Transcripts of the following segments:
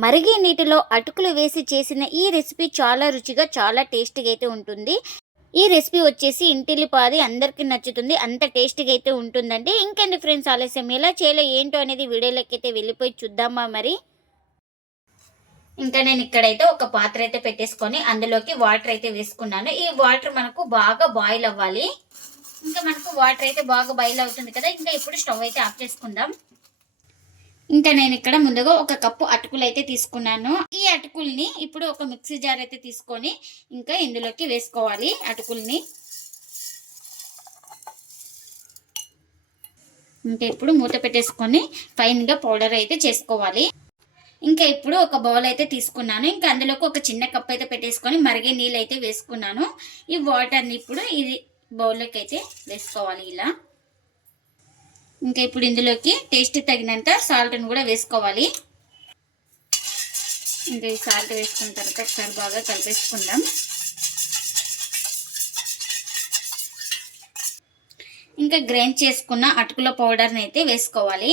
మరిగే నీటిలో అటుకులు వేసి చేసిన ఈ రెసిపీ చాలా రుచిగా చాలా టేస్టీగా అయితే ఉంటుంది. ఈ రెసిపీ వచ్చేసి ఇంటిల్లిపాది అందరికీ నచ్చుతుంది. అంత టేస్టీగా అయితే ఉంటుందండి. ఇంకేంటి ఫ్రెండ్స్, ఆలస్యం ఎలా చేయాలో ఏంటో అనేది వీడియోలోకి అయితే వెళ్ళిపోయి చూద్దామా మరి. ఇంకా నేను ఇక్కడైతే ఒక పాత్ర అయితే పెట్టేసుకొని అందులోకి వాటర్ అయితే వేసుకున్నాను. ఈ వాటర్ మనకు బాగా బాయిల్ అవ్వాలి. ఇంకా మనకు వాటర్ అయితే బాగా బాయిల్ అవుతుంది కదా. ఇంకా ఇప్పుడు స్టవ్ అయితే ఆఫ్ చేసుకుందాం. ఇంకా నేను ఇక్కడ ముందుగా ఒక కప్పు అటుకులు అయితే తీసుకున్నాను. ఈ అటుకుల్ని ఇప్పుడు ఒక మిక్సీ జార్ అయితే తీసుకొని ఇంకా ఇందులోకి వేసుకోవాలి. అటుకుల్ని ఇంకా ఇప్పుడు మూత పెట్టేసుకొని ఫైన్గా పౌడర్ అయితే చేసుకోవాలి. ఇంకా ఇప్పుడు ఒక బౌల్ అయితే తీసుకున్నాను. ఇంకా అందులోకి ఒక చిన్న కప్ అయితే పెట్టేసుకొని మరిగే నీళ్ళు అయితే వేసుకున్నాను. ఈ వాటర్ని ఇప్పుడు ఇది బౌల్లోకి అయితే వేసుకోవాలి ఇలా. ఇంకా ఇప్పుడు ఇందులోకి టేస్ట్ తగినంత సాల్ట్ని కూడా వేసుకోవాలి. ఇంకా ఈ సాల్ట్ వేసుకున్న తర్వాత ఒకసారి బాగా కలిపేసుకుందాం. ఇంకా గ్రైండ్ చేసుకున్న అటుకుల పౌడర్ని అయితే వేసుకోవాలి.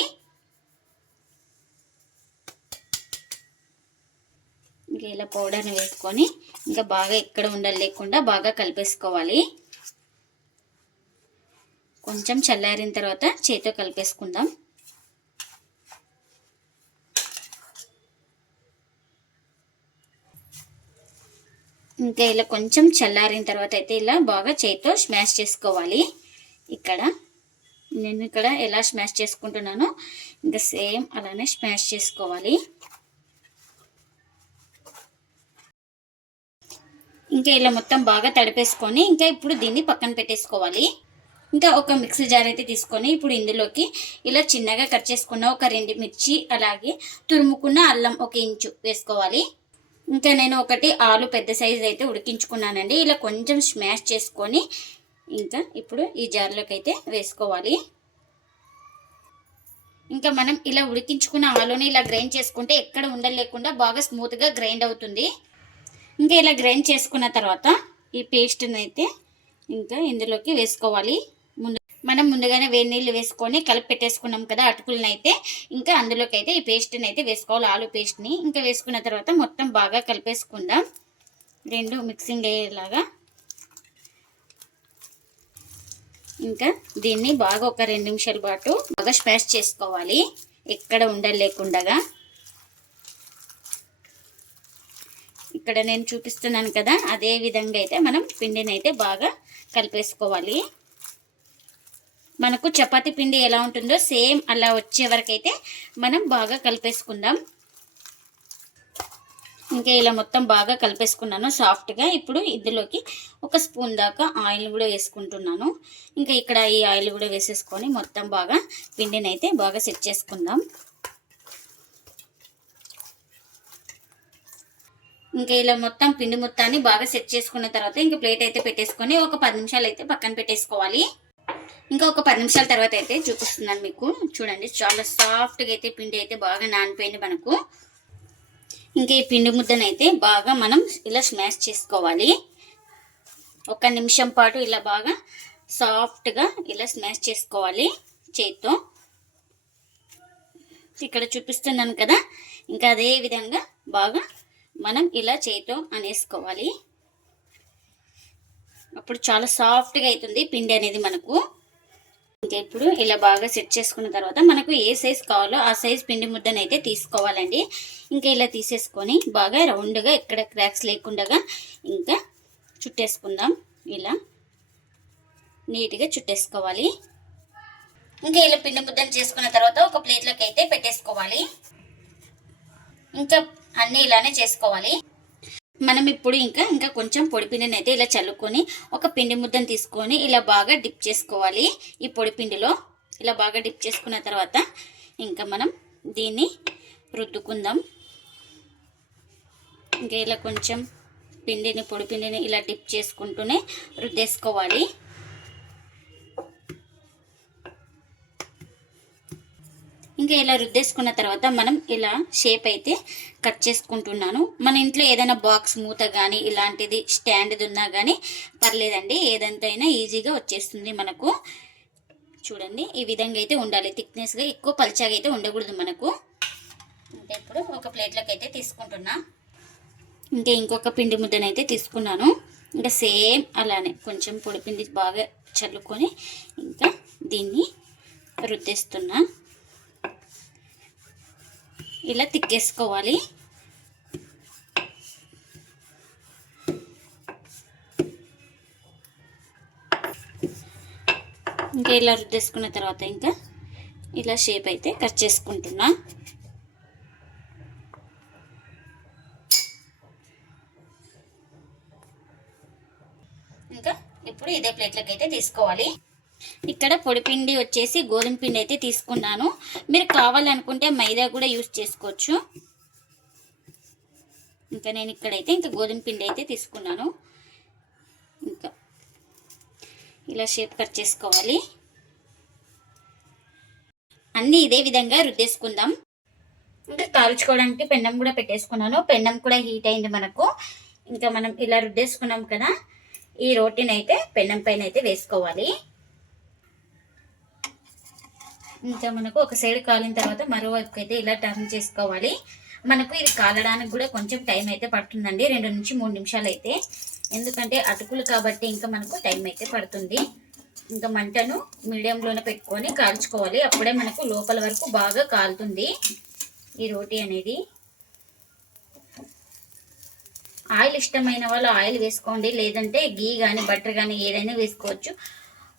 ఇంకా ఇలా పౌడర్ని వేసుకొని ఇంకా బాగా ఎక్కడ ఉండలు లేకుండా బాగా కలిపేసుకోవాలి. కొంచెం చల్లారిన తర్వాత చేతితో కలిపేసుకుందాం. ఇంకా ఇలా కొంచెం చల్లారిన తర్వాత అయితే ఇలా బాగా చేతితో స్మాష్ చేసుకోవాలి. నేను ఇక్కడ ఎలా స్మాష్ చేసుకుంటున్నానో ఇంకా సేమ్ అలానే స్మాష్ చేసుకోవాలి. ఇంకా ఇలా మొత్తం బాగా తడిపేసుకొని ఇంకా ఇప్పుడు దీన్ని పక్కన పెట్టేసుకోవాలి. ఇంకా ఒక మిక్సీ జార్ అయితే తీసుకొని ఇప్పుడు ఇందులోకి ఇలా చిన్నగా కట్ చేసుకున్న ఒక 2 మిర్చి, అలాగే తురుముకున్న అల్లం 1 ఇంచు వేసుకోవాలి. ఇంకా నేను ఒకటి ఆలు పెద్ద సైజు అయితే ఉడికించుకున్నానండి. ఇలా కొంచెం స్మాష్ చేసుకొని ఇంకా ఇప్పుడు ఈ జార్లోకి అయితే వేసుకోవాలి. ఇంకా మనం ఇలా ఉడికించుకున్న ఆలుని ఇలా గ్రైండ్ చేసుకుంటే ఎక్కడ ఉండలు లేకుండా బాగా స్మూత్గా గ్రైండ్ అవుతుంది. ఇంకా ఇలా గ్రైండ్ చేసుకున్న తర్వాత ఈ పేస్ట్ని అయితే ఇంకా ఇందులోకి వేసుకోవాలి. మనం ముందుగానే వేడి నీళ్ళు వేసుకొని కలిపి పెట్టేసుకున్నాం కదా అటుకులను అయితే ఇంకా అందులోకి అయితే ఈ పేస్ట్ని అయితే వేసుకోవాలి. ఆలు పేస్ట్ని ఇంకా వేసుకున్న తర్వాత మొత్తం బాగా కలిపేసుకుందాం. 2 మిక్సింగ్ అయ్యేలాగా ఇంకా దీన్ని బాగా ఒక 2 నిమిషాల పాటు బాగా స్మాష్ చేసుకోవాలి ఎక్కడ ఉండలు లేకుండా. ఇక్కడ నేను చూపిస్తున్నాను కదా, అదే విధంగా అయితే మనం పిండిని అయితే బాగా కలిపేసుకోవాలి. మనకు చపాతీ పిండి ఎలా ఉంటుందో సేమ్ అలా వచ్చే వరకు అయితే మనం బాగా కలిపేసుకుందాం. ఇంకా ఇలా మొత్తం బాగా కలిపేసుకున్నాను సాఫ్ట్గా. ఇప్పుడు ఇందులోకి 1 స్పూన్ దాకా ఆయిల్ కూడా వేసుకుంటున్నాను. ఇంకా ఇక్కడ ఈ ఆయిల్ కూడా వేసేసుకొని మొత్తం బాగా పిండిని అయితే బాగా సెట్ చేసుకుందాం. ఇంకా ఇలా మొత్తం పిండి మొత్తాన్ని బాగా సెట్ చేసుకున్న తర్వాత ఇంకా ప్లేట్ అయితే పెట్టేసుకొని ఒక 10 నిమిషాలు అయితే పక్కన పెట్టేసుకోవాలి. ఇంకా ఒక 10 నిమిషాల తర్వాత అయితే చూపిస్తున్నాను మీకు. చూడండి చాలా సాఫ్ట్గా అయితే పిండి అయితే బాగా నానిపోయింది మనకు. ఇంకా ఈ పిండి ముద్దను అయితే బాగా మనం ఇలా స్మాష్ చేసుకోవాలి. 1 నిమిషం పాటు ఇలా బాగా సాఫ్ట్గా ఇలా స్మాష్ చేసుకోవాలి చేతితో. ఇక్కడ చూపిస్తున్నాను కదా, ఇంకా అదే విధంగా బాగా మనం ఇలా చేతితో అనేసుకోవాలి. అప్పుడు చాలా సాఫ్ట్గా అవుతుంది పిండి అనేది మనకు. ఇంకా ఇప్పుడు ఇలా బాగా సెట్ చేసుకున్న తర్వాత మనకు ఏ సైజ్ కావాలో ఆ సైజ్ పిండి ముద్దను అయితే తీసుకోవాలండి. ఇంకా ఇలా తీసేసుకొని బాగా రౌండ్గా ఎక్కడ క్రాక్స్ లేకుండా ఇంకా చుట్టేసుకుందాం. ఇలా నీట్గా చుట్టేసుకోవాలి. ఇంకా ఇలా పిండి ముద్దను చేసుకున్న తర్వాత ఒక ప్లేట్లోకి అయితే పెట్టేసుకోవాలి. ఇంకా అన్నీ ఇలానే చేసుకోవాలి. మనం ఇప్పుడు ఇంకా కొంచెం పొడి పిండిని అయితే ఇలా చల్లుకొని ఒక పిండి ముద్దను తీసుకొని ఇలా బాగా డిప్ చేసుకోవాలి. ఈ పొడి పిండిలో ఇలా బాగా డిప్ చేసుకున్న తర్వాత ఇంకా మనం దీన్ని రుద్దుకుందాం. ఇంకా ఇలా కొంచెం పొడి పిండిని ఇలా డిప్ చేసుకుంటూనే రుద్దేసుకోవాలి. ఇంకా ఇలా రుద్దేసుకున్న తర్వాత మనం ఇలా షేప్ అయితే కట్ చేసుకుంటున్నాను. మన ఇంట్లో ఏదైనా బాక్స్ మూత కానీ ఇలాంటిది స్టాండ్ది ఉన్నా కానీ పర్లేదండి, ఏదంతైనా ఈజీగా వచ్చేస్తుంది మనకు. చూడండి ఈ విధంగా అయితే ఉండాలి. థిక్నెస్గా ఎక్కువ పల్చాగా అయితే ఉండకూడదు మనకు. ఇంకా ఇప్పుడు ఒక ప్లేట్లోకి అయితే తీసుకుంటున్నా. ఇంకా ఇంకొక పిండి ముద్దనైతే తీసుకున్నాను. ఇంకా సేమ్ అలానే కొంచెం పొడిపిండి బాగా చల్లుకొని ఇంకా దీన్ని రుద్దేస్తున్నా. ఇలా తిక్కేసుకోవాలి. ఇంకా ఇలా రుద్దేసుకున్న తర్వాత ఇంకా ఇలా షేప్ అయితే కట్ చేసుకుంటున్నా. ఇంకా ఇప్పుడు ఇదే ప్లేట్లోకి అయితే తీసుకోవాలి. ఇక్కడ పొడిపిండి వచ్చేసి గోధుమ పిండి అయితే తీసుకున్నాను. మీరు కావాలనుకుంటే మైదా కూడా యూస్ చేసుకోవచ్చు. ఇంకా నేను ఇక్కడైతే ఇంకా గోధుమ పిండి అయితే తీసుకున్నాను. ఇంకా ఇలా షేప్ కట్ చేసుకోవాలి. అన్నీ ఇదే విధంగా రుద్దేసుకుందాం. ఇంకా కాల్చుకోవడానికి పెన్నం కూడా పెట్టేసుకున్నాను. పెన్నం కూడా హీట్ అయింది మనకు. ఇంకా మనం ఇలా రుద్దేసుకున్నాం కదా, ఈ రోటీని అయితే పెన్నం పైన అయితే వేసుకోవాలి. ఇంకా మనకు ఒక సైడ్ కాలిన తర్వాత మరోవైపు అయితే ఇలా టర్న్ చేసుకోవాలి. మనకు ఇది కాలడానికి కూడా కొంచెం టైం అయితే పడుతుందండి, 2 నుంచి 3 నిమిషాలు అయితే. ఎందుకంటే అటుకులు కాబట్టి ఇంకా మనకు టైం అయితే పడుతుంది. ఇంకా మంటను మీడియంలోనే పెట్టుకొని కాల్చుకోవాలి. అప్పుడే మనకు లోపల వరకు బాగా కాలుతుంది ఈ రోటీ అనేది. ఆయిల్ ఇష్టమైన వాళ్ళు ఆయిల్ వేసుకోండి, లేదంటే గీ కానీ బటర్ కానీ ఏదైనా వేసుకోవచ్చు.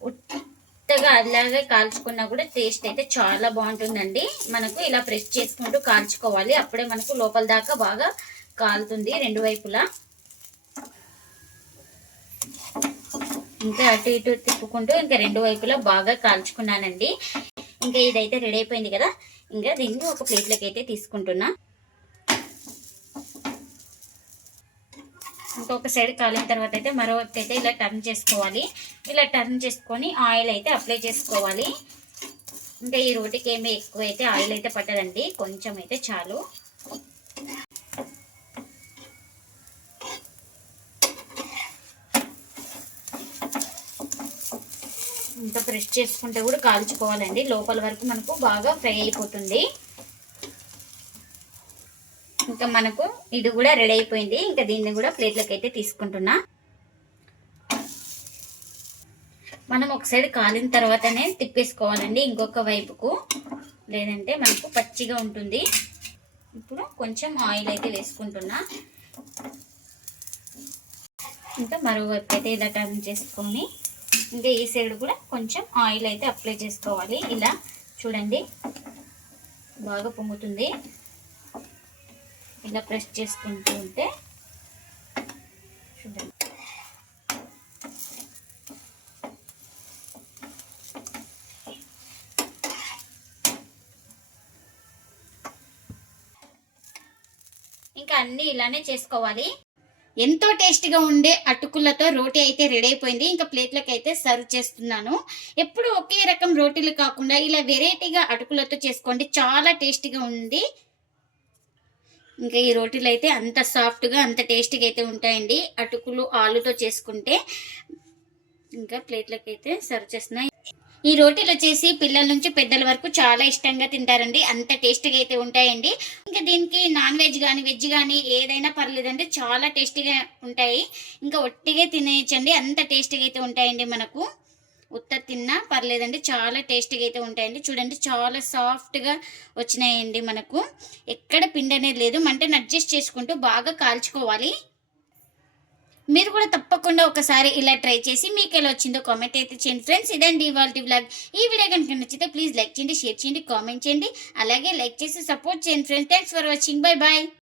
ఉత్తగా అలాగే కాల్చుకున్నా కూడా టేస్ట్ అయితే చాలా బాగుంటుందండి. మనకు ఇలా ప్రెస్ చేసుకుంటూ కాల్చుకోవాలి. అప్పుడే మనకు లోపల దాకా బాగా కాలుతుంది 2 వైపులా. ఇంకా అటు ఇటు తిప్పుకుంటూ ఇంకా 2 వైపులా బాగా కాల్చుకున్నానండి. ఇంకా ఇదైతే రెడీ అయిపోయింది కదా, ఇంకా దీన్ని ఒక ప్లేట్లోకి అయితే తీసుకుంటున్నా. ఇంకొక సైడ్ కాలిన తర్వాత అయితే మరొకటి అయితే ఇలా టర్న్ చేసుకోవాలి. ఇలా టర్న్ చేసుకొని ఆయిల్ అయితే అప్లై చేసుకోవాలి. ఇంకా ఈ రోటీకి ఏమీ ఎక్కువ అయితే ఆయిల్ అయితే పట్టదండి, కొంచెం అయితే చాలు. ఇంకా ప్రెస్ చేసుకుంటే కూడా కాల్చుకోవాలండి, లోపల వరకు మనకు బాగా ఫ్రై అయిపోతుంది. ఇంకా మనకు ఇది కూడా రెడీ అయిపోయింది. ఇంకా దీన్ని కూడా ప్లేట్లోకి అయితే తీసుకుంటున్నా. మనం ఒక సైడ్ కాలిన తర్వాతనే తిప్పేసుకోవాలండి ఇంకొక వైపుకు, లేదంటే మనకు పచ్చిగా ఉంటుంది. ఇప్పుడు కొంచెం ఆయిల్ అయితే వేసుకుంటున్నా. ఇంకా మరోవైపు అయితే ఇలా టర్న్ చేసుకొని ఇంకా ఈ సైడ్ కూడా కొంచెం ఆయిల్ అయితే అప్లై చేసుకోవాలి. ఇలా చూడండి బాగా పొంగుతుంది. ఇలా ప్రెస్ చేసుకుంటూ ఉంటే చూడండి. ఇంకా అన్నీ ఇలానే చేసుకోవాలి. ఎంతో టేస్టీగా ఉండే అటుకులతో రోటీ అయితే రెడీ అయిపోయింది. ఇంకా ప్లేట్లోకి అయితే సర్వ్ చేస్తున్నాను. ఎప్పుడు ఒకే రకం రోటీలు కాకుండా ఇలా వెరైటీగా అటుకులతో చేసుకోండి, చాలా టేస్టీగా ఉంది. ఇంకా ఈ రోటీలు అయితే అంత సాఫ్ట్గా అంత టేస్టీగా అయితే ఉంటాయండి అటుకులు ఆలుతో చేసుకుంటే. ఇంకా ప్లేట్లోకి అయితే సర్వ్ చేస్తున్నా. ఈ రోటీలు వచ్చేసి పిల్లల నుంచి పెద్దల వరకు చాలా ఇష్టంగా తింటారండి, అంత టేస్టీగా అయితే ఉంటాయండి. ఇంకా దీనికి నాన్ వెజ్ కానీ వెజ్ కానీ ఏదైనా పర్లేదండి, చాలా టేస్టీగా ఉంటాయి. ఇంకా ఒట్టిగా తినేయచ్చండి, అంత టేస్టీగా అయితే ఉంటాయండి. మనకు ఉత్త తిన్నా పర్లేదండి, చాలా టేస్టీగా అయితే ఉంటాయండి. చూడండి చాలా సాఫ్ట్గా వచ్చినాయండి. మనకు ఎక్కడ పిండి అనేది లేదు, మంటను అడ్జస్ట్ చేసుకుంటూ బాగా కాల్చుకోవాలి. మీరు కూడా తప్పకుండా ఒకసారి ఇలా ట్రై చేసి మీకు ఎలా వచ్చిందో కామెంట్ అయితే చేయండి ఫ్రెండ్స్. ఇదండి ఇవాల్టి వ్లాగ్. ఈ వీడియో కనుక నచ్చితే ప్లీజ్ లైక్ చేయండి, షేర్ చేయండి, కామెంట్ చేయండి. అలాగే లైక్ చేసి సపోర్ట్ చేయండి friends. Thanks for watching. Bye bye.